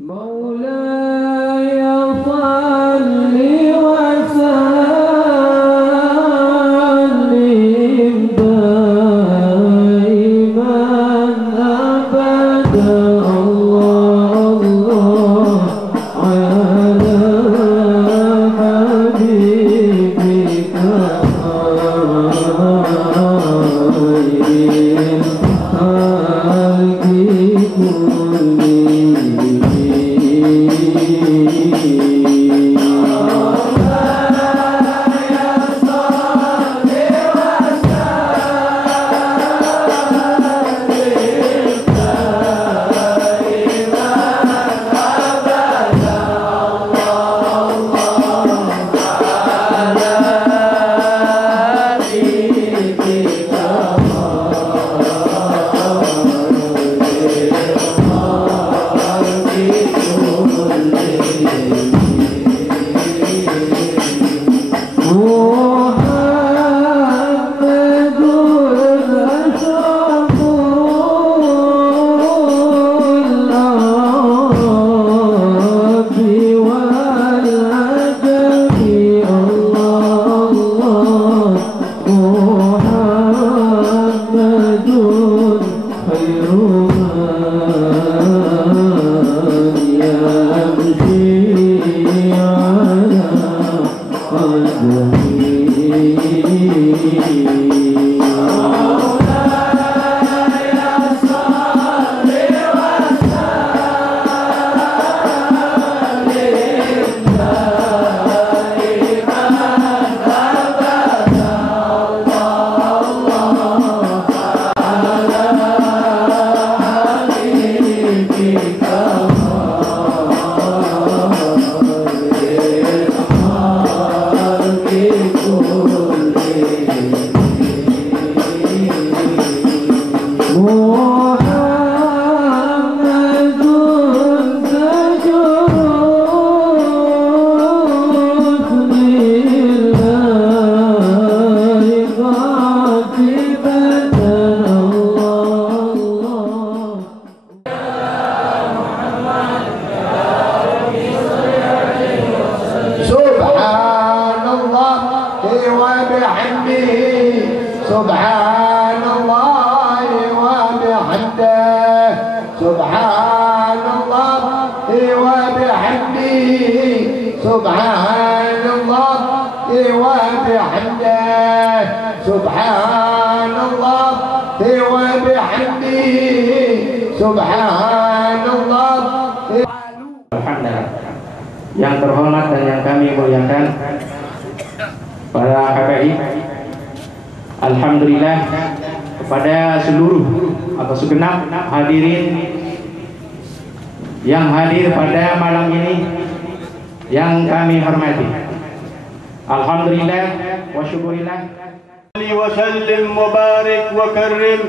مولاي صل وسلم دائما أبدا الله الله على حبيبك سبحان الله وبحمده سبحان الله وبحمده سبحان الله وبحمده سبحان الله وبحمده سبحان الله. Alhamdulillah. Yang terhormat dan yang kami muliakan para habaib, alhamdulillah kepada seluruh atau segenap hadirin yang hadir pada malam ini yang kami hormati. Alhamdulillah wa syukurillah. Wa sallim wa barik wa karrim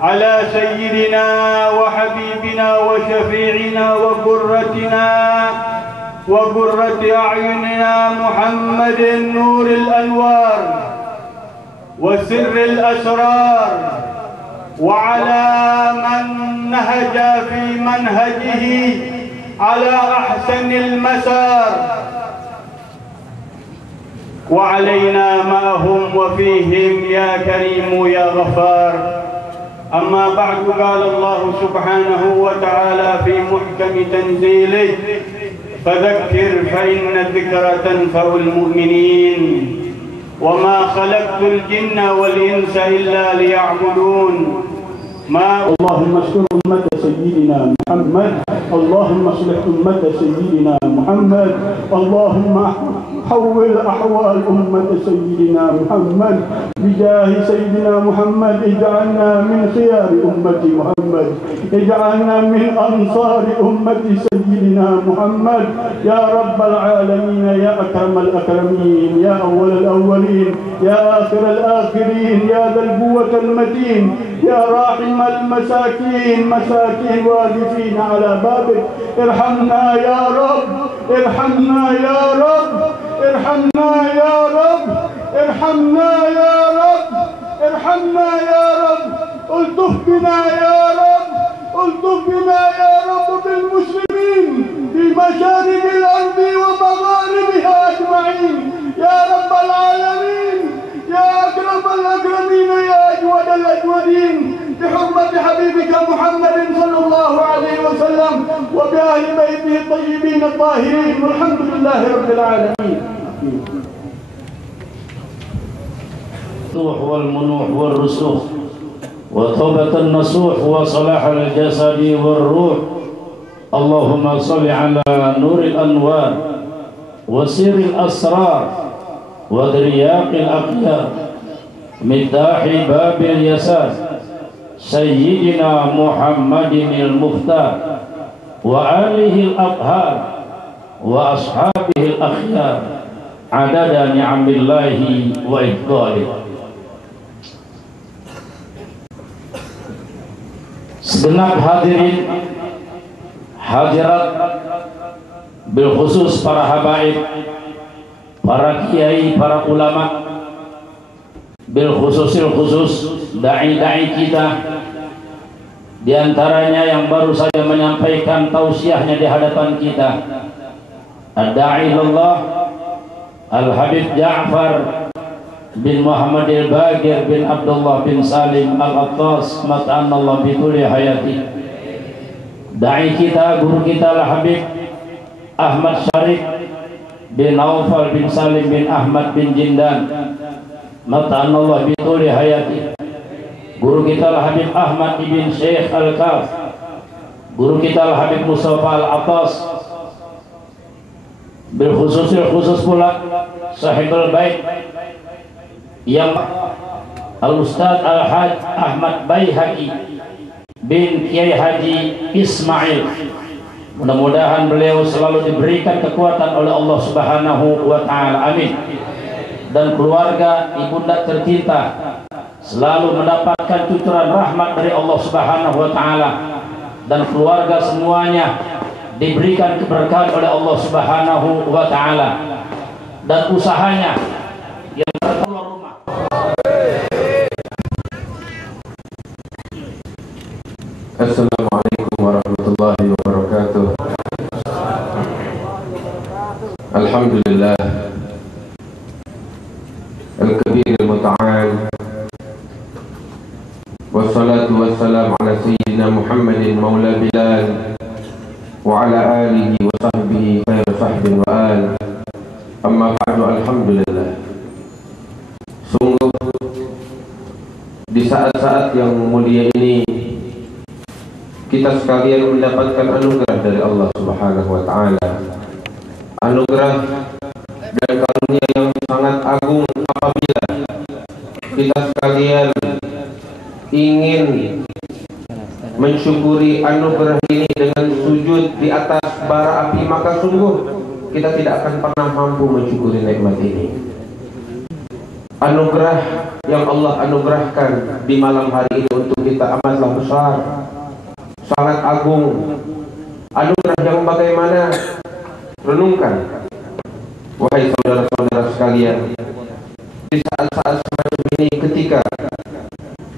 ala sayyidina wa habibina wa syafi'ina wa qurratina wa qurrati a'yunina Muhammadin nuril anwar wa sirril asrar wa ala man nahaja fi manhajihi ala ahsanil masar wa alaina ma'ahum wa fihim ya karimu ya ghaffar. أما بعد قال الله سبحانه وتعالى في محكم تنزيله فذكر فإن الذكر تنفع المؤمنين وما خلقت الجن والإنس إلا ليعبدون. اللهم اشكر أمة سيدنا محمد، اللهم اصلح أمة سيدنا محمد، اللهم حول أحوال أمة سيدنا محمد بجاه سيدنا محمد. اجعلنا من خيار أمة محمد، اجعلنا من أنصار أمة سيدنا محمد يا رب العالمين، يا أكرم الأكرمين، يا أول الأولين، يا آخر الآخرين، يا ذا القوة المتين، يا راحم المساكين، مساكين واقفين على بابك. ارحمنا يا رب، ارحمنا يا رب، ارحمنا يا رب، ارحمنا يا رب، ارحمنا يا رب. الطف بنا يا رب، الطف بنا يا رب بالمسلمين. وسلم وبأهل بيته الطيبين الطاهرين والحمد لله رب العالمين. والمنوح والرسوخ وتوبة النصوح وصلاح الجسد والروح. اللهم صل على نور الأنوار وسر الأسرار ودرياق الأقيار مفتاح باب اليسار سيدنا محمد المختار وآله الأطهار وأصحابه الأخيار عدد نعم الله وإفضاله. Segenap hadirin hadirat, bil khusus para habaib, para kiai, para ulama, bil khusus dai-dai kita, diantaranya yang baru saja menyampaikan tausiahnya di hadapan kita, ad-da'i ilallah Al-Habib Ja'far bin Muhammad al-Bagir bin Abdullah bin Salim al-Attas mat'anallah bituli hayati. Da'i kita, guru kita Al-Habib Ahmad Syarif bin Naufal bin Salim bin Ahmad bin Jindan mat'anallah bituli hayati. Guru kita Al-Habib Ahmad ibn Syekh Al-Kaf, guru kita Al-Habib Mustafa Al-Attas, bil khusus pula sahibul bait yang Al-Ustaz Al-Haj Ahmad Baihaqi bin Kiai Haji Ismail. Mudah-mudahan beliau selalu diberikan kekuatan oleh Allah Subhanahu wa Ta'ala, amin. Dan keluarga ibunda tercinta selalu mendapatkan cucuran rahmat dari Allah Subhanahu wa Ta'ala, dan keluarga semuanya diberikan keberkahan oleh Allah Subhanahu wa Ta'ala, dan usahanya yang terkeluar rumah. Assalamualaikum warahmatullahi wabarakatuh. Alhamdulillah Al-Kabir Al-Muta'al, wassalatu wassalamu ala Sayyidina Muhammadin Maula Bilal wa ala alihi wa sahbihi khairu sahbin wa al. Amma ba'du, alhamdulillah. Sungguh di saat-saat yang mulia ini kita sekalian mendapatkan anugerah dari Allah Subhanahu wa Ta'ala, anugerah dan karunia yang sangat agung apabila kita sekalian ingin mensyukuri anugerah ini dengan sujud di atas bara api, maka sungguh kita tidak akan pernah mampu mensyukuri nikmat ini. Anugerah yang Allah anugerahkan di malam hari ini untuk kita amatlah besar, sangat agung. Anugerah yang bagaimana? Renungkan, wahai saudara-saudara sekalian, di saat-saat semacam ini ketika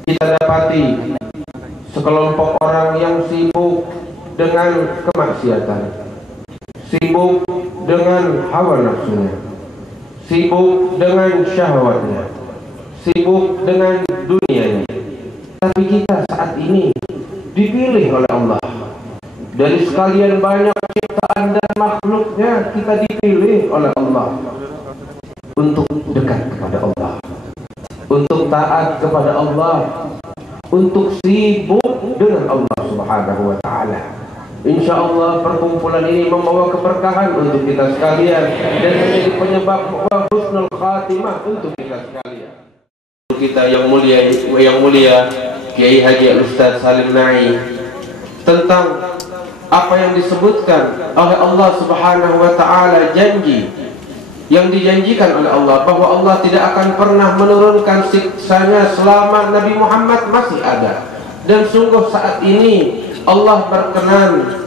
kita dapati sekelompok orang yang sibuk dengan kemaksiatan, sibuk dengan hawa nafsunya, sibuk dengan syahwatnya, sibuk dengan dunianya. Tapi kita saat ini dipilih oleh Allah. Dari sekalian banyak ciptaan dan makhluknya, kita dipilih oleh Allah untuk dekat kepada Allah, untuk taat kepada Allah, untuk sibuk dengan Allah Subhanahu wa Ta'ala. Insya Allah perkumpulan ini membawa keberkahan untuk kita sekalian dan menjadi penyebab husnul khatimah untuk kita sekalian. Kita yang mulia Kiai Haji Al-Ustaz Salim Na'i, tentang apa yang disebutkan oleh Allah Subhanahu wa Ta'ala, janji yang dijanjikan oleh Allah bahwa Allah tidak akan pernah menurunkan siksanya selama Nabi Muhammad masih ada. Dan sungguh saat ini Allah berkenan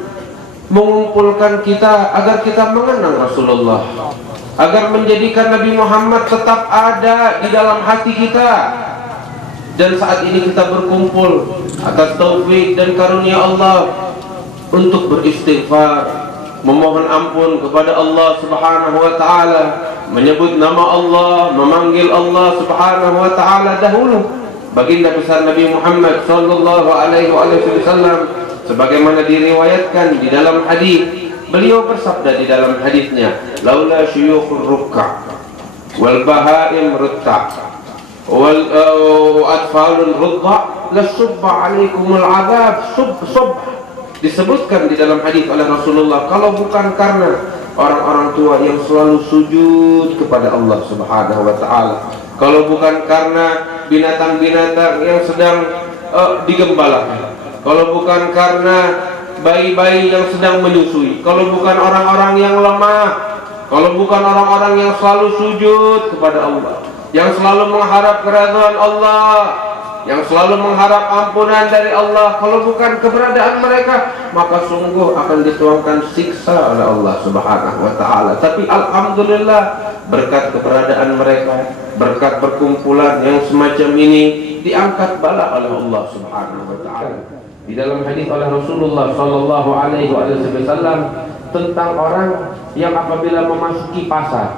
mengumpulkan kita agar kita mengenal Rasulullah, agar menjadikan Nabi Muhammad tetap ada di dalam hati kita. Dan saat ini kita berkumpul atas taufik dan karunia Allah untuk beristighfar, memohon ampun kepada Allah Subhanahu wa Ta'ala, menyebut nama Allah, memanggil Allah Subhanahu wa Ta'ala dahulu. Baginda besar Nabi Muhammad sallallahu alaihi wasallam sebagaimana diriwayatkan di dalam hadis. Beliau bersabda di dalam hadisnya, laula syuyukhur ruk'a wal bahaim rutta wal atfalul rudda lasubba alaikumul azab sub. Disebutkan di dalam hadis oleh Rasulullah, kalau bukan karena orang-orang tua yang selalu sujud kepada Allah Subhanahu wa taala, kalau bukan karena binatang-binatang yang sedang digembalakan, kalau bukan karena bayi-bayi yang sedang menyusui, kalau bukan orang-orang yang lemah, kalau bukan orang-orang yang selalu sujud kepada Allah, yang selalu mengharap keridhaan Allah, yang selalu mengharap ampunan dari Allah, kalau bukan keberadaan mereka, maka sungguh akan dituangkan siksa oleh Allah Subhanahu wa taala. Tapi alhamdulillah, berkat keberadaan mereka, berkat perkumpulan yang semacam ini, diangkat bala oleh Allah Subhanahu wa taala. Di dalam hadis oleh Rasulullah sallallahu alaihi wasallam tentang orang yang apabila memasuki pasar,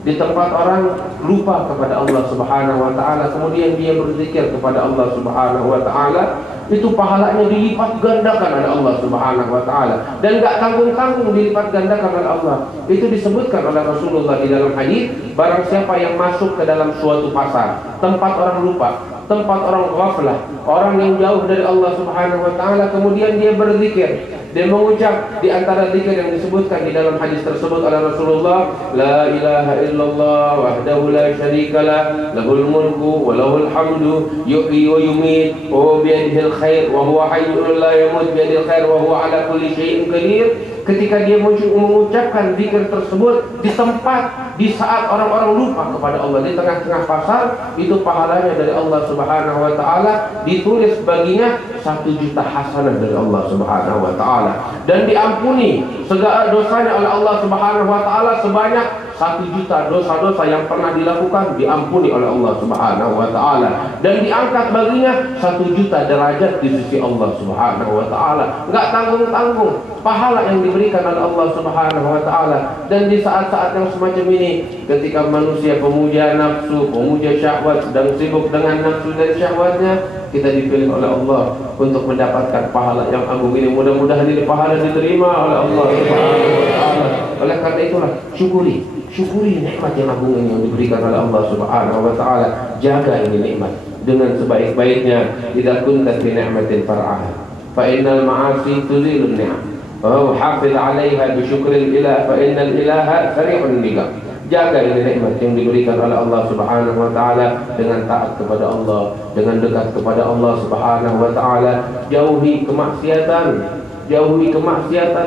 di tempat orang lupa kepada Allah Subhanahu wa taala, kemudian dia berzikir kepada Allah Subhanahu wa taala, itu pahalanya dilipat gandakan oleh Allah Subhanahu wa taala, dan enggak tanggung-tanggung dilipat gandakan oleh Allah. Itu disebutkan oleh Rasulullah di dalam hadis, barang siapa yang masuk ke dalam suatu pasar, tempat orang lupa, tempat orang ghaflah, orang yang jauh dari Allah Subhanahu wa taala, kemudian dia berzikir, dia mengucap di antara zikir yang disebutkan di dalam hadis tersebut oleh Rasulullah, la ilaha illallah wahdahu la syarikalah, lahul mulku wa lahul hamdu, yuhyi wa yumiit, wa biyadihil khair wa huwa hayyun la yamut, biyadihil khair wa huwa ala kulli syai'in qadir. Ketika dia mengucapkan zikir tersebut di tempat, di saat orang-orang lupa kepada Allah, di tengah-tengah pasar, itu pahalanya dari Allah Subhanahu wa taala ditulis baginya 1 juta hasanah dari Allah Subhanahu wa taala, dan diampuni segala dosanya oleh Allah Subhanahu wa taala sebanyak 1 juta dosa-dosa yang pernah dilakukan diampuni oleh Allah Subhanahu wa taala, dan diangkat baginya 1 juta derajat di sisi Allah Subhanahu wa taala. Enggak tanggung-tanggung pahala yang diberikan oleh Allah Subhanahu wa taala. Dan di saat-saat yang semacam ini, ketika manusia pemuja nafsu, pemuja syahwat, sedang sibuk dengan nafsu dan syahwatnya, kita dipilih oleh Allah untuk mendapatkan pahala yang agung ini. Mudah-mudahan ini pahala diterima oleh Allah Subhanahu wa taala. Oleh karena itulah, syukuri nikmat yang agung ini yang diberikan oleh Allah Subhanahu wa taala. Jaga ini nikmat dengan sebaik-baiknya. Idza kunta fi ni'matin far'aha fa innal ma'asi tuzilun ni'am wa hafiz 'alaiha bi syukril ilah fa innal ilaha sari'un nikam. Jaga ini nikmat yang diberikan oleh Allah Subhanahu wa taala dengan taat kepada Allah, dengan dekat kepada Allah Subhanahu wa taala. Jauhi kemaksiatan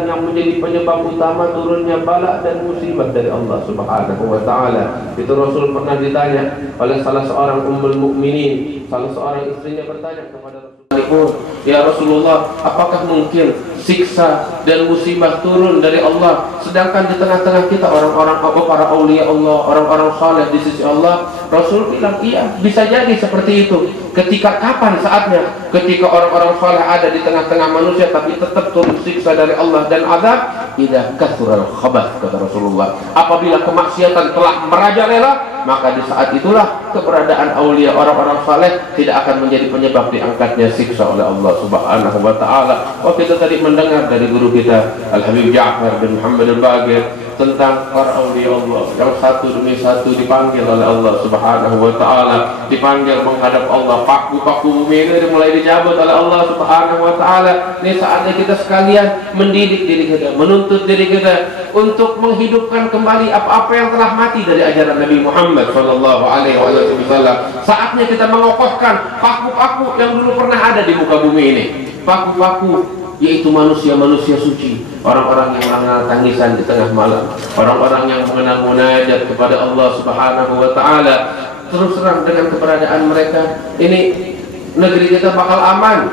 yang menjadi penyebab utama turunnya bala dan musibah dari Allah Subhanahu wa taala. Itu Rasul pernah ditanya oleh salah seorang ummul mukminin, salah seorang istrinya bertanya kepada Rasulullah, ya Rasulullah, apakah mungkin siksa dan musibah turun dari Allah sedangkan di tengah-tengah kita orang-orang para aulia Allah, orang-orang saleh di sisi Allah? Rasul bilang, iya, bisa jadi seperti itu. Ketika kapan saatnya? Ketika orang-orang saleh ada di tengah-tengah manusia tapi tetap turun siksa dari Allah dan azab. Idza kathural khabath, kata Rasulullah, apabila kemaksiatan telah merajalela, maka di saat itulah keberadaan aulia, orang-orang saleh, tidak akan menjadi penyebab diangkatnya siksa oleh Allah Subhanahu wa taala. Kita tadi mendengar dari guru kita Al-Habib Ja'far bin Muhammad Al-Baqir tentang para aulia Allah yang satu demi satu dipanggil oleh Allah Subhanahu wa taala, dipanggil menghadap Allah. Paku-paku bumi ini mulai dicabut oleh Allah Subhanahu wa taala. Ini saatnya kita sekalian mendidik diri kita, menuntut diri kita untuk menghidupkan kembali apa-apa yang telah mati dari ajaran Nabi Muhammad sallallahu alaihi wasallam. Saatnya kita mengokohkan paku-paku yang dulu pernah ada di muka bumi ini. Paku-paku yaitu manusia-manusia suci, orang-orang yang mengenal tangisan di tengah malam, orang-orang yang mengenal munajat kepada Allah Subhanahu wa taala. Terus terang, dengan keberadaan mereka ini negeri kita bakal aman.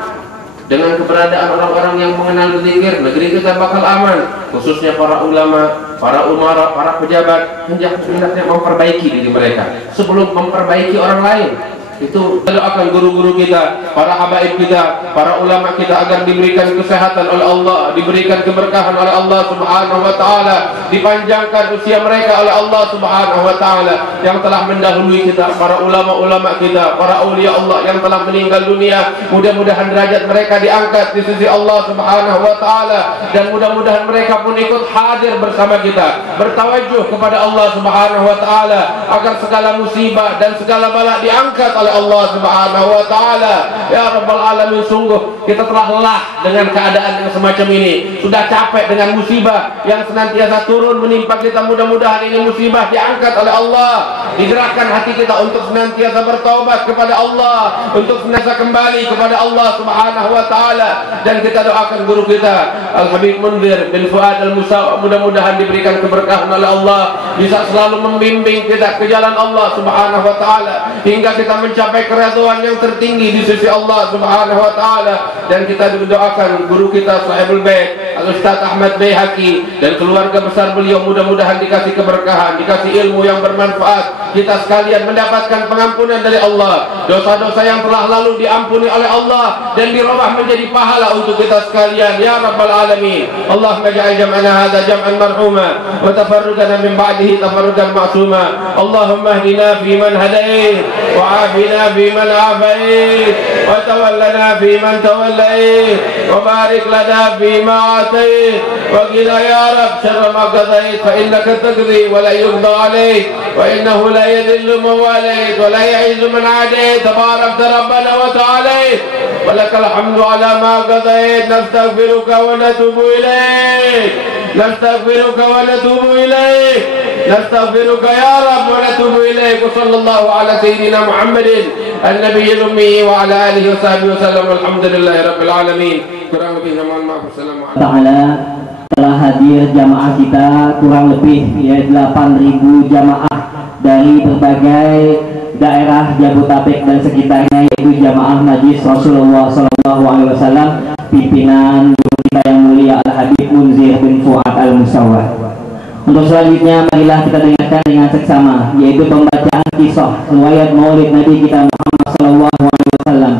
Dengan keberadaan orang-orang yang mengenal zikir, negeri kita bakal aman. Khususnya para ulama, para umara, para pejabat hendaknya memperbaiki diri mereka sebelum memperbaiki orang lain. Itu doakan guru-guru kita, para habaib kita, para ulama kita agar diberikan kesehatan oleh Allah, diberikan keberkahan oleh Allah Subhanahu wa taala, dipanjangkan usia mereka oleh Allah Subhanahu wa taala yang telah mendahului kita, para ulama-ulama kita, para aulia Allah yang telah meninggal dunia. Mudah-mudahan derajat mereka diangkat di sisi Allah Subhanahu wa taala dan mudah-mudahan mereka pun ikut hadir bersama kita, bertawajuh kepada Allah Subhanahu wa taala agar segala musibah dan segala bala diangkat oleh Allah Subhanahu wa taala. Ya Rabbal alamin, sungguh kita telah lelah dengan keadaan yang semacam ini. Sudah capek dengan musibah yang senantiasa turun menimpa kita. Mudah-mudahan ini musibah diangkat oleh Allah. Digerakkan hati kita untuk senantiasa bertaubat kepada Allah, untuk senantiasa kembali kepada Allah Subhanahu wa taala. Dan kita doakan guru kita Al-Habib Munzir bin Fuad Al-Musa, mudah-mudahan diberikan keberkahan oleh Allah, bisa selalu membimbing kita ke jalan Allah Subhanahu wa taala hingga kita mencapai keridhaan yang tertinggi di sisi Allah Subhanahu wa taala. Dan kita doakan guru kita Sahibul Bait Al-Ustaz Ahmad Baihaqi dan keluarga besar beliau, mudah-mudahan dikasih keberkahan, dikasih ilmu yang bermanfaat, kita sekalian mendapatkan pengampunan dari Allah, dosa-dosa yang telah lalu diampuni oleh Allah dan dirubah menjadi pahala untuk kita sekalian. Ya Rabbal alamin, Allahumma ja'al jam'ana hadza jam'an marhuma wa tafarrugana min ba'dihi tafarrugan ma'suma. Allahumma hdina fi man hadait wa afina fi man afait wa tawallana fi man tawallait wa barik lana fi ma atait wa qina ya Rabb syarra ma qadait fa innaka taqdi wa la yuqda alayk wa innahu la yadhillu man walayt wa la ya'izzu man adait tabarakta rabbana wa ta'ala wa lakal hamdu ala ma qadait. Nastaghfiruka wa natubu ilayk, nastaghfiruka wa natubu ilayk, nastaghfiruka ya Rabb wa natubu ilayk. Sallallahu ala sayyidina Muhammadin an-nabiyil ummi wa ala alihi wa sahbihi wasallam. Alhamdulillahi rabbil alamin. Kurang lebihnya mohon maaf. Assalamualaikum. Ta'ala telah hadir jamaah kita kurang lebih ya 8.000 jamaah dari berbagai daerah Jabodetabek dan sekitarnya, yaitu jamaah Majlis Rasulullah Sallallahu Alaihi Wasallam pimpinan guru kita yang mulia Al-Habib Munzir bin Fuad Al-Musawwar. Untuk selanjutnya marilah kita dengarkan dengan seksama, yaitu pembacaan kisah riwayat Maulid Nabi kita Muhammad Sallallahu Alaihi Wasallam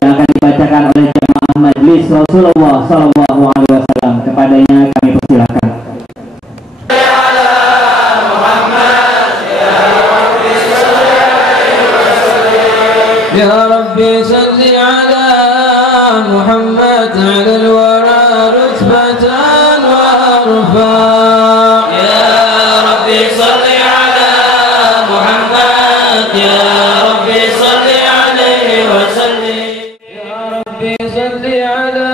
yang akan dibacakan oleh jamaah Majlis Rasulullah Sallallahu Alaihi Wasallam. Kepadanya kami persilakan. يا ربي صل على محمد على الورى رتبة وارفع. يا ربي صل على محمد، يا ربي صل عليه وسلم. يا ربي صل على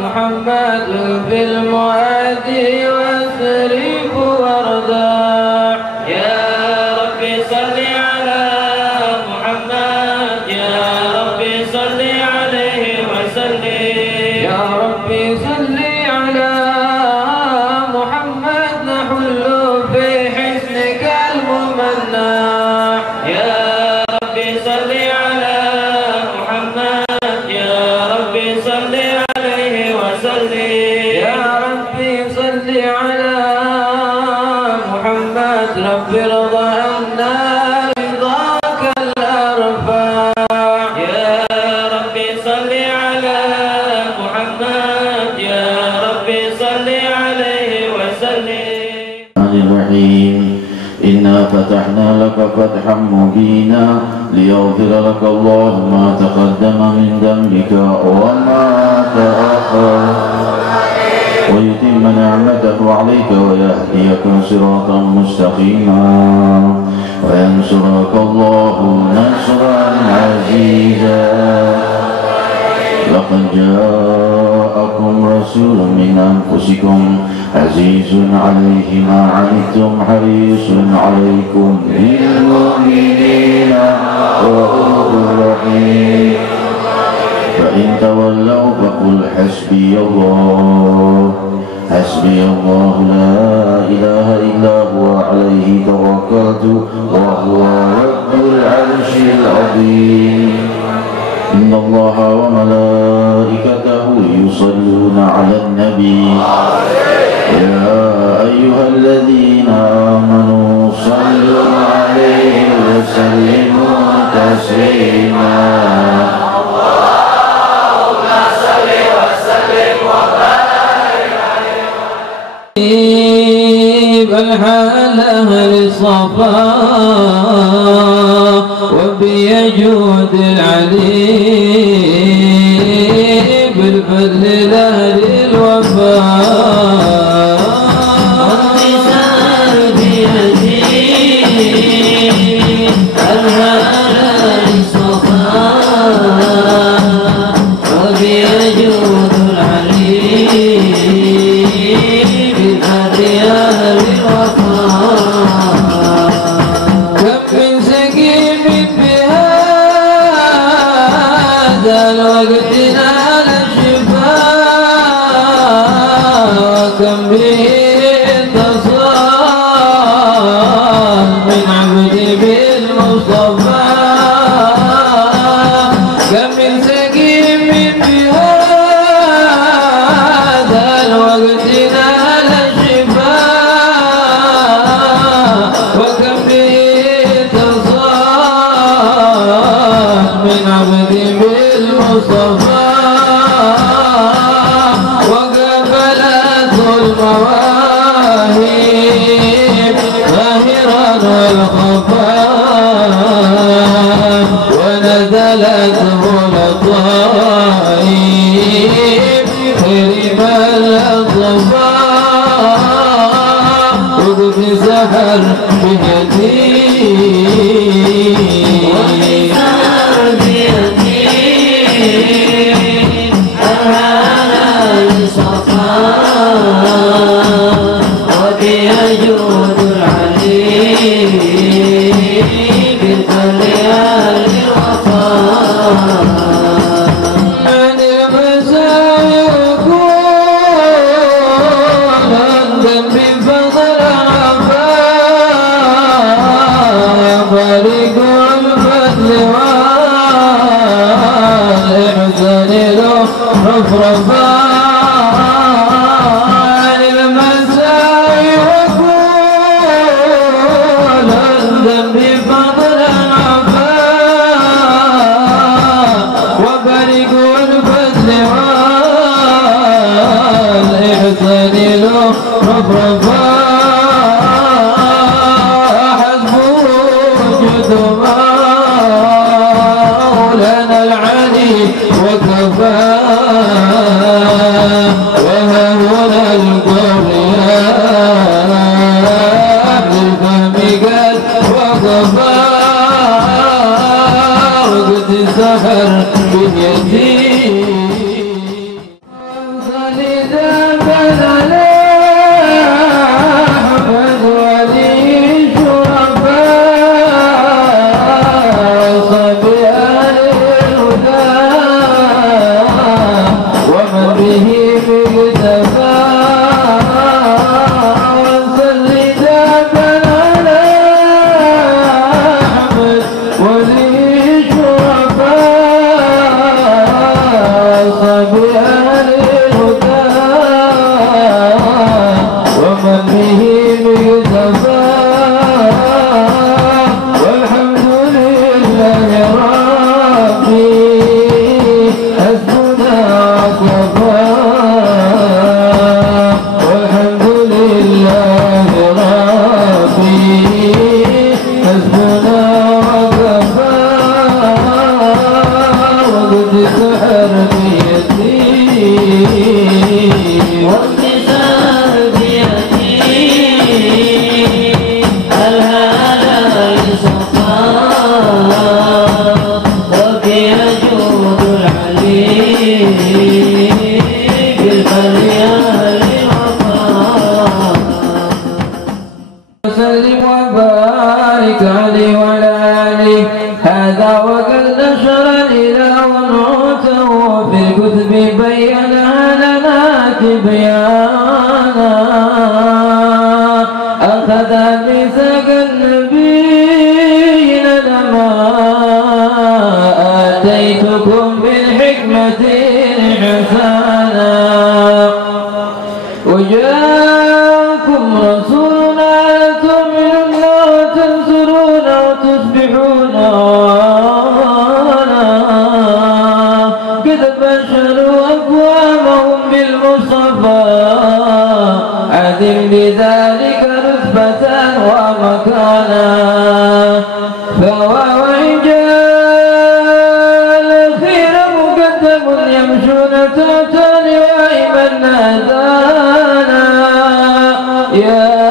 محمد في المؤدي والسريف ورداع. يا ربي صل على محمد، يا ربي صل عليه وسلم. يا ربي صل على محمد نحل في حسنك الممنع. يا ربي صل على محمد، يا ربي صل عليه وسلم. يا ربي صل على محمد رب ارضى عنا رضاك الأرفع. يا ربي صل على محمد، يا ربي صل عليه وسلم. الرحيم إنا فتحنا لك فتحا مبينا ليغفر لك الله ما تقدم من ذنبك وما تأخر ويتم نعمته عليك ويهديك صراطا مستقيما وينصرك الله نصرا عزيزا. لقد جاءكم رسول من أنفسكم عزيز عليه ما عنتم حريص عليكم بالمؤمنين رؤوف رحيم. فإن تولوا فقل حسبي الله حسبي الله لا إله إلا هو عليه توكلت وهو رب العرش العظيم. إن الله وملائكته يصلون على النبي يا أيها الذين آمنوا صلوا عليه وسلموا تسليما اللهم صل وسلم وبارك عليه بالحال أهل الصفا وبيجود العلي بالفضل لأهل الوفاء والنساء بيدي بالحال أهل الصفا وبيجود العلي بالفضل لأهل الوفاء كم من سقيم بهذا الوقت نال الشفاء وكم به اتصال من عبد بالمصطفى كم من سقيم بهذا الوقت نال الشفاء وكم به اتصال من عبد بالمصطفى وقبلته المواهب ظاهرا والخفاء ونزلته لطائف خير ما الأصفاء وقد سحر بيدي وبيجود العلي بالفريال الوفاء من المساء يكون الذنب بفضل عفاء فريق الفضل والإحسان له رفرفا رفرفا حسبه وجود مولانا العلي وكفى وها هنا القول للفهم قد وقفا وقد سحر بيدي وسلم وبارك عليه وعلى آله هذا وقد نشر الإله نعوته في الكتب بينها لنا تبيانا أخذ ميثاق النبيين لما آتيتكم بالحكمة حسانا وجاءكم رسولنا تؤمنون وتنصرون وتصبحون أحد بذلك رتبة ومكانا فهو رجال خير مكتب يمشون تحت لواء من نادانا يا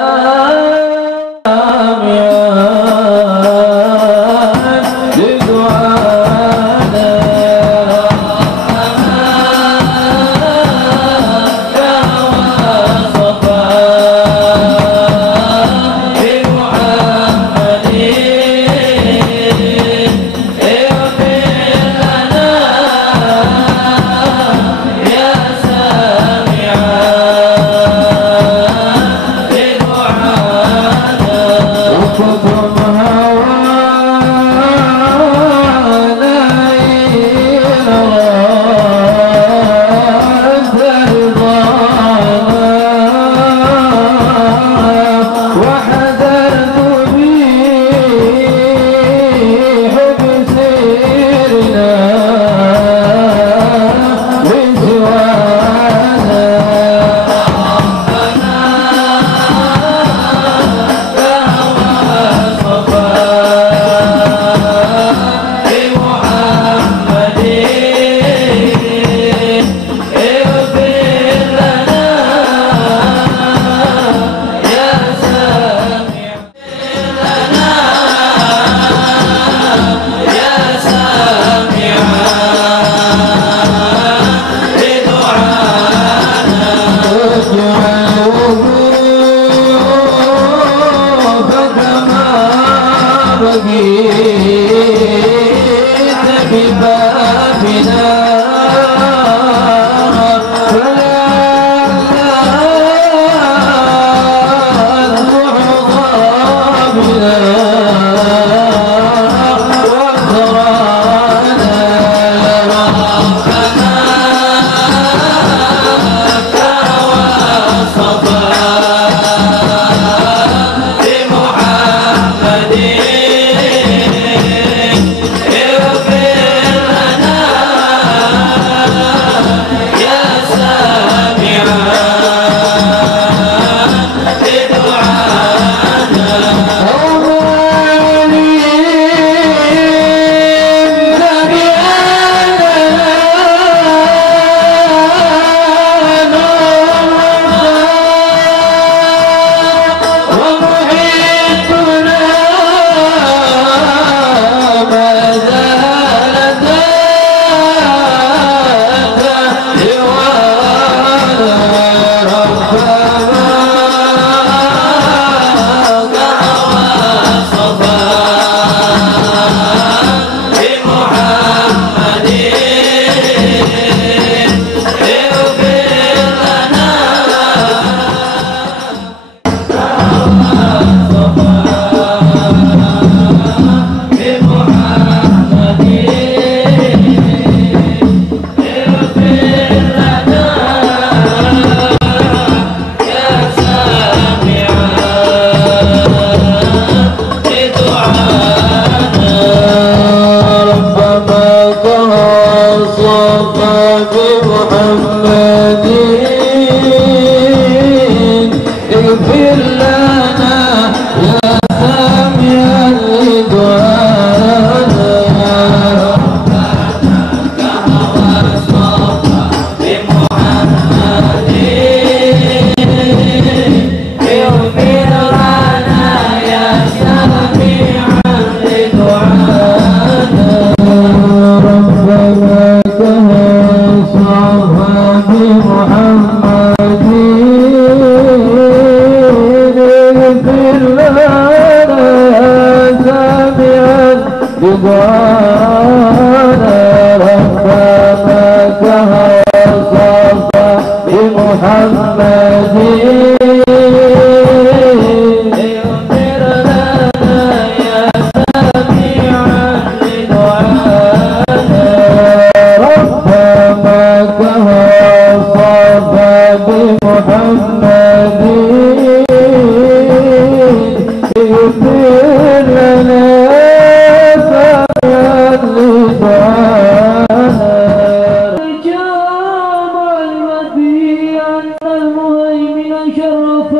المهيمن شرف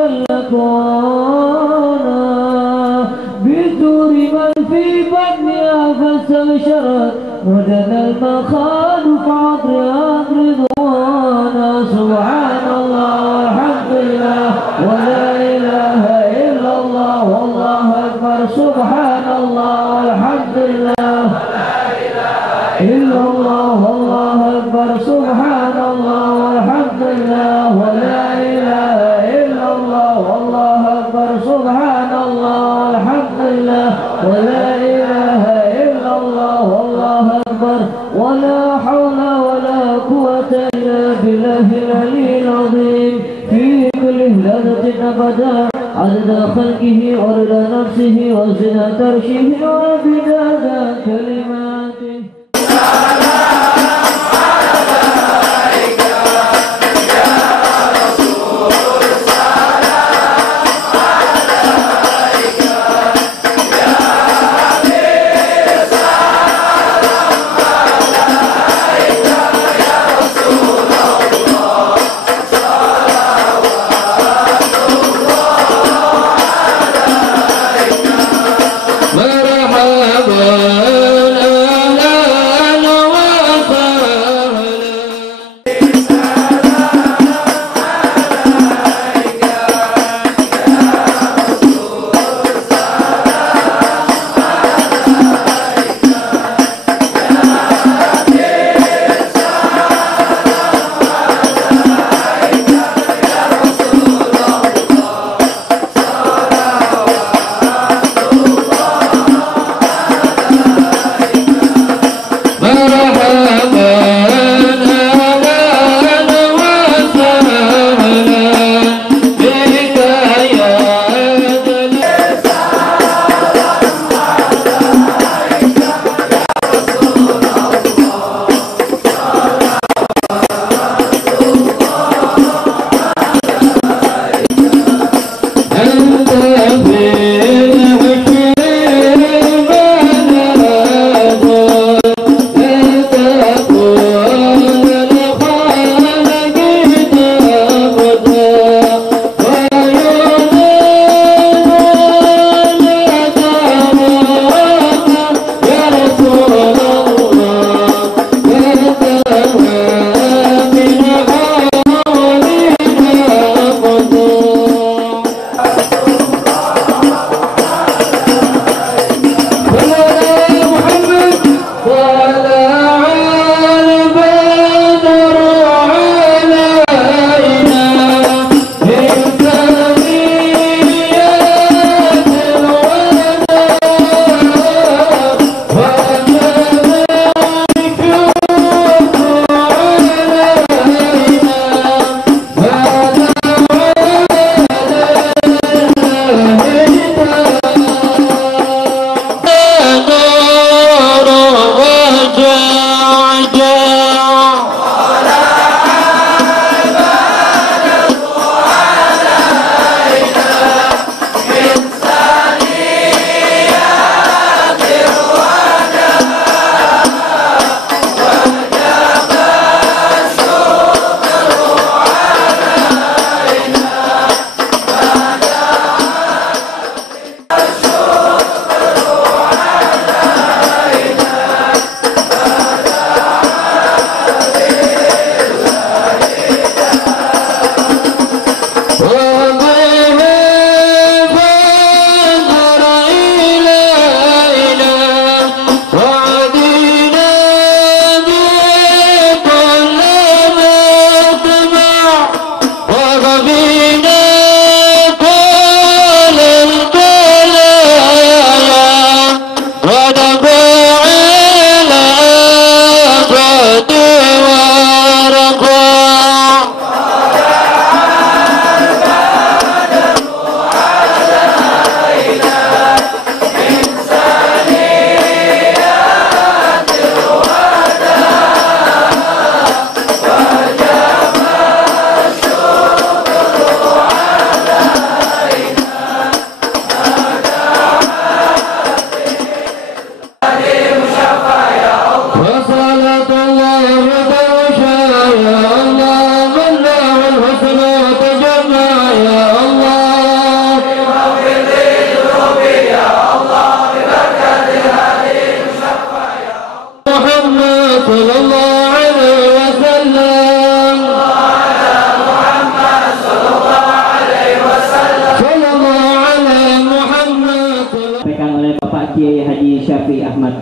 الأكوان بدور من في بطنها فاستبشرت ودنا المخاض فعطرها رضوانا سبحان الله والحمد لله ولا إله إلا الله والله أكبر سبحان الله والحمد لله إلا الله والله أكبر سبحان الله والحمد لله ولا إله إلا الله والله أكبر سبحان الله والحمد لله ولا إله إلا الله والله أكبر ولا حول ولا قوة إلا بالله العلي العظيم في كل لحظة أبدا عدد خلقه ورضا نفسه وزنة عرشه وبداد كلماته.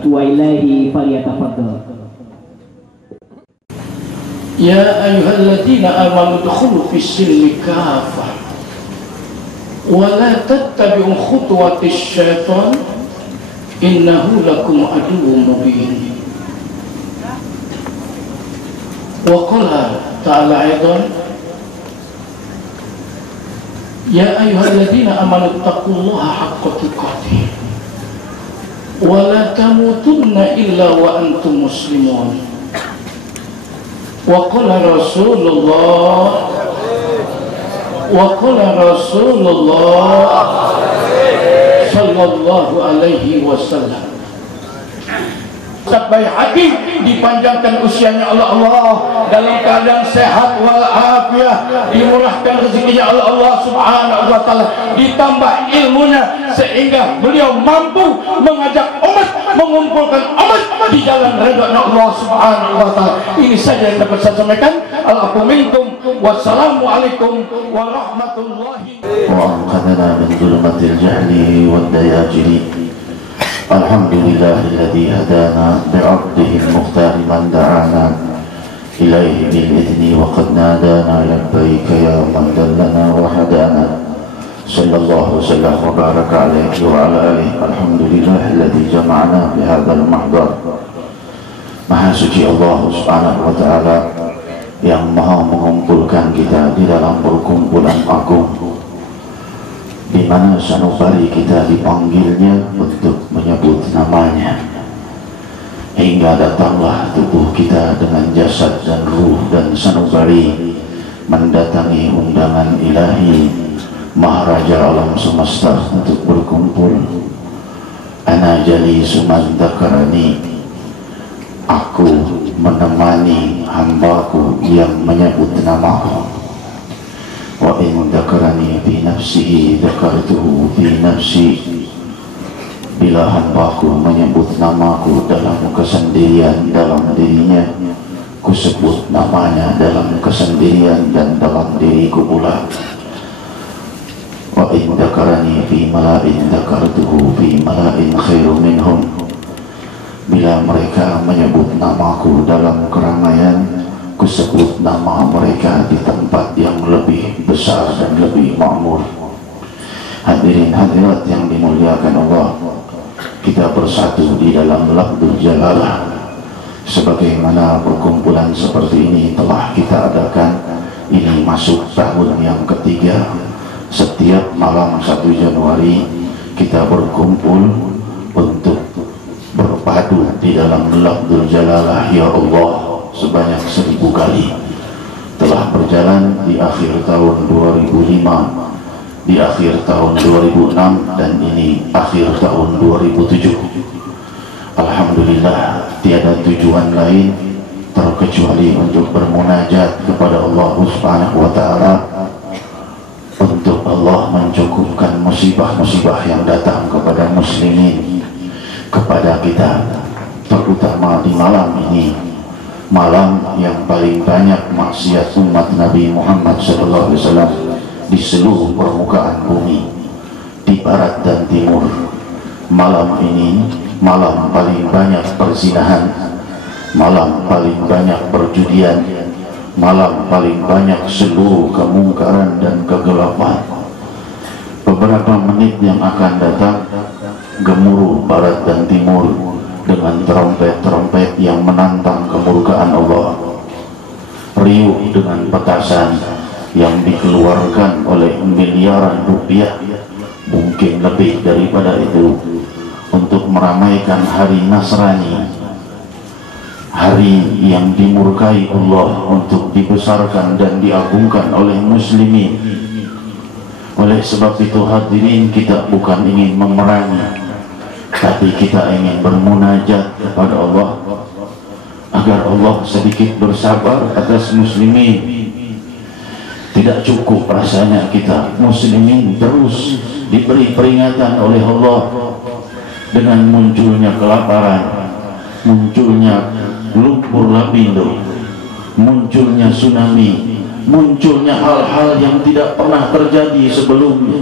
wa ilaihi falyatafaddal. Ya ayyuhalladzina amanu udkhulu fis-silmi kafah wa la tattabi'u khutuwatis syaitan innahu lakum aduwwun mubin. Wa qala ta'ala aidan ya ayyuhalladzina amanu taqullaha haqqa tuqatih wa la tamutunna illa wa antum muslimun. Wa qala Rasulullah sallallahu alaihi wasallam, Ustaz Baihaqi dipanjangkan usianya oleh Allah dalam keadaan sehat walafiat, dimurahkan rezekinya oleh Allah Subhanahu wa taala, ditambah ilmunya sehingga beliau mampu mengajak umat, mengumpulkan umat di jalan ridha Allah Subhanahu wa taala. Ini saja yang dapat saya sampaikan. Wassalamualaikum warahmatullahi وأنقذنا من ظلمة الجهل والدياجل. الحمد لله الذي هدانا بعبده المختار من دعانا إليه بالإذن وقد نادانا لبيك يا من دلنا وهدانا. صلى الله وسلم وبارك عليه وعلى آله. الحمد لله الذي جمعنا بهذا المحضر. Maha suci Allah Subhanahu wa ta'ala yang maha mengumpulkan kita di dalam perkumpulan agung, di mana sanubari kita dipanggilnya untuk menyebut namanya, hingga datanglah tubuh kita dengan jasad dan ruh dan sanubari mendatangi undangan ilahi Maharaja alam semesta untuk berkumpul. Ana jali suman dakarani, aku menemani hambaku yang menyebut namaku. Wa in dakarani fi nafsihi dakartuhu fi nafsi. Bila hambaku menyebut namaku dalam kesendirian dalam dirinya, kusebut namanya dalam kesendirian dan dalam diriku pula. Wa in dakarani fi mala'in dakartuhu fi mala'in khairu minhum. Bila mereka menyebut namaku dalam keramaian, kusebut nama mereka di tempat yang lebih besar dan lebih makmur. Hadirin hadirat yang dimuliakan Allah, kita bersatu di dalam lafzul jalalah. Sebagaimana perkumpulan seperti ini telah kita adakan, ini masuk tahun yang ketiga. Setiap malam 1 Januari kita berkumpul untuk berpadu di dalam lafzul jalalah ya Allah sebanyak 1000 kali. Telah berjalan di akhir tahun 2005, di akhir tahun 2006, dan ini akhir tahun 2007. Alhamdulillah, tiada tujuan lain terkecuali untuk bermunajat kepada Allah Subhanahu wa ta'ala, untuk Allah mencukupkan musibah-musibah yang datang kepada muslimin, kepada kita, terutama di malam ini, malam yang paling banyak maksiat umat Nabi Muhammad SAW di seluruh permukaan bumi, di barat dan timur. Malam ini malam paling banyak perzinahan, malam paling banyak perjudian, malam paling banyak seluruh kemungkaran dan kegelapan. Beberapa menit yang akan datang, gemuruh barat dan timur dengan trompet-trompet yang menantang kemurkaan Allah, riuh dengan petasan yang dikeluarkan oleh miliaran rupiah, mungkin lebih daripada itu, untuk meramaikan hari Nasrani, hari yang dimurkai Allah, untuk dibesarkan dan diagungkan oleh muslimin. Oleh sebab itu hadirin, kita bukan ingin memerangi, tapi kita ingin bermunajat kepada Allah agar Allah sedikit bersabar atas muslimin. Tidak cukup rasanya kita muslimin terus diberi peringatan oleh Allah dengan munculnya kelaparan, munculnya lumpur lapindo, munculnya tsunami, munculnya hal-hal yang tidak pernah terjadi sebelumnya.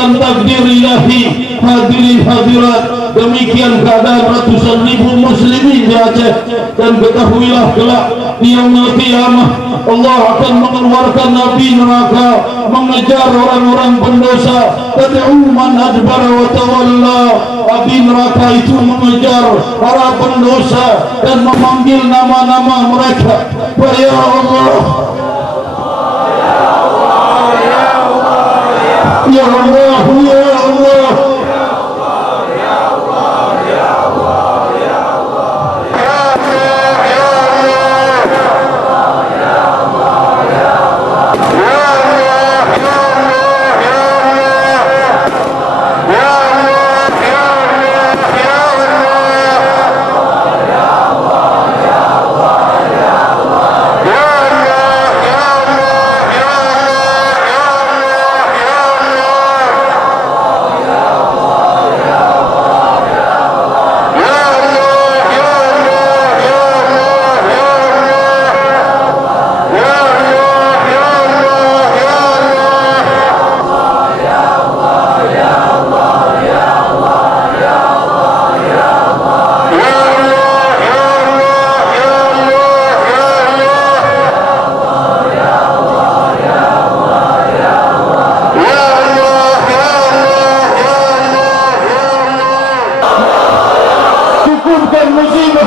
dalam takdir ilahi. Hadirin hadirat, demikian keadaan ratusan ribu muslimin di Aceh. Dan ketahuilah kelak di yaumul qiyamah Allah akan mengeluarkan nabi neraka mengejar orang-orang pendosa. Tad'u man adbara wa tawalla. Api neraka itu mengejar para pendosa dan memanggil nama-nama mereka. Ya Allah, ya Allah, ya Allah.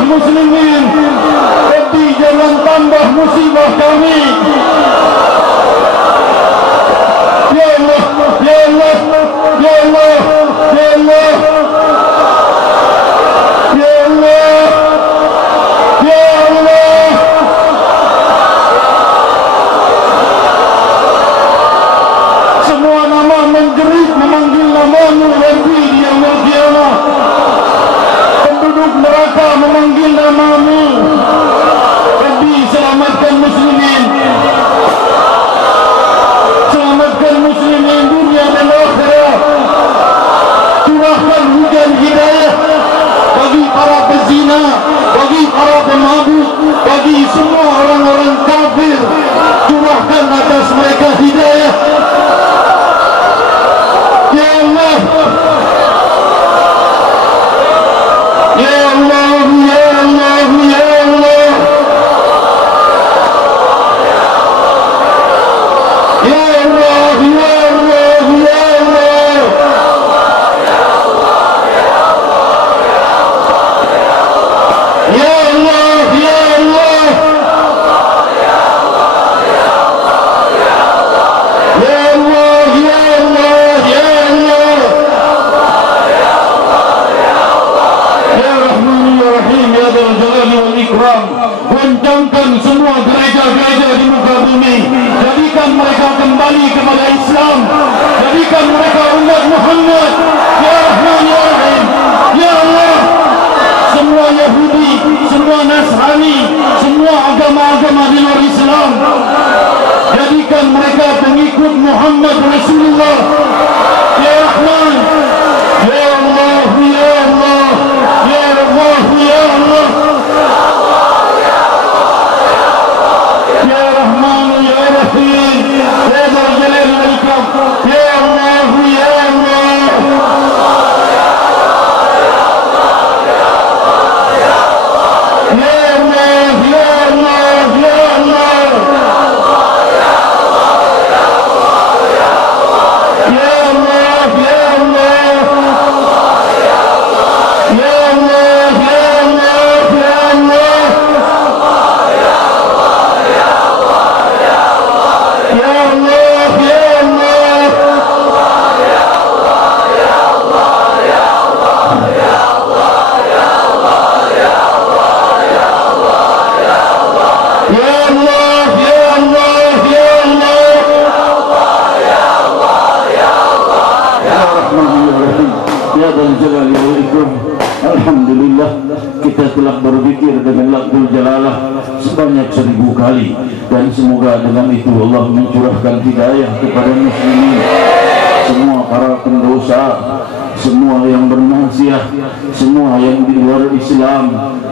Muslimin, tapi jangan tambah musibah kami. Ya Allah, ya Allah, ya Allah, ya Allah, ya Allah, ya Allah. Semua nama menjerit memanggil nama-Mu Rabbi di yaumul qiyamah. Penduduk neraka memanggil nama-Mu. Rabbi, selamatkan muslimin. Selamatkan muslimin dunia dan akhirat. Curahkan hujan hidayah bagi para pezina, bagi para pemabuk, bagi semua orang-orang kafir. Curahkan atas mereka hidayah. Ya Allah, ya Allah, ya Allah, ya Allah, ya Allah, ya Allah, ya Allah, ya Allah, ya Allah, Goncangkan semua gereja-gereja di muka bumi. Jadikan mereka kembali kepada Islam. Jadikan mereka umat Muhammad. Ya Rahman, Ya Rahim, Ya Allah. Semua Yahudi, semua Nasrani, semua agama-agama di luar Islam, jadikan mereka pengikut Muhammad Rasulullah. Ya Rahman, Ya Allah, Ya Allah, Ya Allah, Ya Allah, Ya Rahman, Ya Rahim, Ya Dzal Jalali wal Ikram, Ya Allah, Ya Allah. Alhamdulillah, kita telah berzikir dengan lafzul jalalah sebanyak 1000 kali, dan semoga dengan itu Allah mencurahkan hidayah kepada muslimin, semua para pendosa, semua yang bermaksiat, semua yang di luar Islam.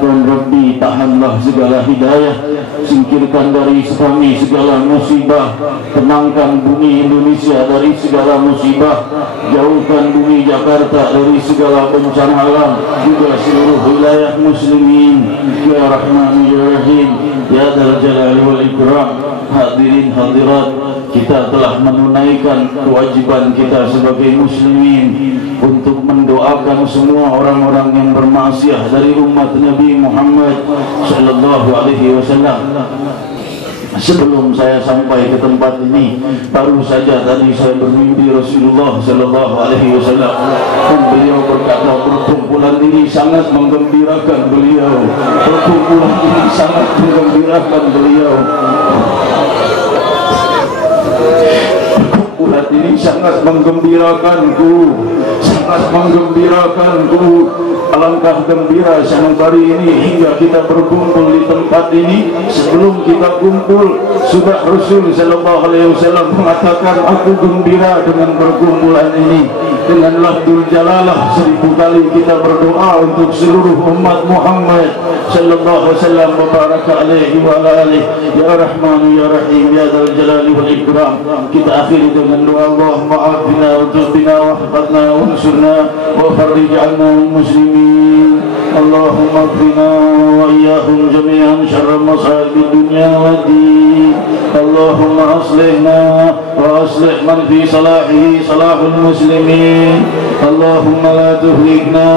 Dan Rabbi, tahanlah segala hidayah, singkirkan dari kami segala musibah, tenangkan bumi Indonesia dari segala musibah, jauhkan bumi Jakarta dari segala bencana alam, juga seluruh wilayah muslimin. Ya Rahman ya Rahim, ya Dzal Jalali wal Ikram. Hadirin hadirat, kita telah menunaikan kewajiban kita sebagai muslimin untuk mendoakan semua orang-orang yang bermaksiat dari umat Nabi Muhammad sallallahu alaihi wasallam. Sebelum saya sampai ke tempat ini, baru saja tadi saya bermimpi Rasulullah sallallahu alaihi wasallam, dan beliau berkata perkumpulan ini sangat menggembirakan beliau. Perkumpulan ini sangat menggembirakan beliau. Perkumpulan ini sangat menggembirakanku, sangat menggembirakanku. Alangkah gembira siang hari ini hingga kita berkumpul di tempat ini. Sebelum kita kumpul, sudah Rasul sallallahu alaihi wasallam mengatakan, aku gembira dengan perkumpulan ini. Dengan lafzul jalalah 1000 kali kita berdoa untuk seluruh umat Muhammad sallallahu alaihi wasallam wa baraka alaihi wa alihi. Ya Rahman ya Rahim, ya Dzal Jalali wal Ikram. Kita akhiri dengan doa, Allahumma afina wa tubina wa hafadna wa ansurna wa farrij 'anna muslimin. Allahumma qina wa iyyahum jami'an syarra masa'ib dunya wa din. Allahumma aslihna wa aslih man fi salahihi salahul muslimin. Allahumma la tuhlikna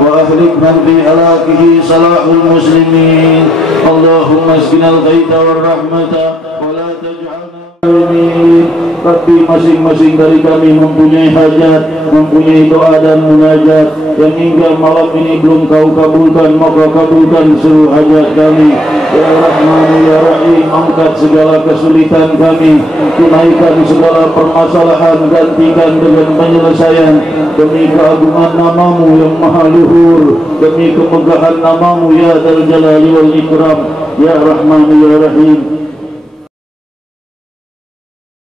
wa ahlik man fi halakihi salahul muslimin. Allahumma asqina al-ghaitha war rahmata wa la taj'alna Rabbi, masing-masing dari kami mempunyai hajat, mempunyai doa dan munajat yang hingga malam ini belum kau kabulkan, maka kabulkan seluruh hajat kami. Ya Rahman ya Rahim, angkat segala kesulitan kami, tunaikan segala permasalahan, gantikan dengan penyelesaian, demi keagungan namamu yang maha luhur, demi kemegahan namamu ya Dzal Jalali wal Ikram. Ya Rahman ya Rahim,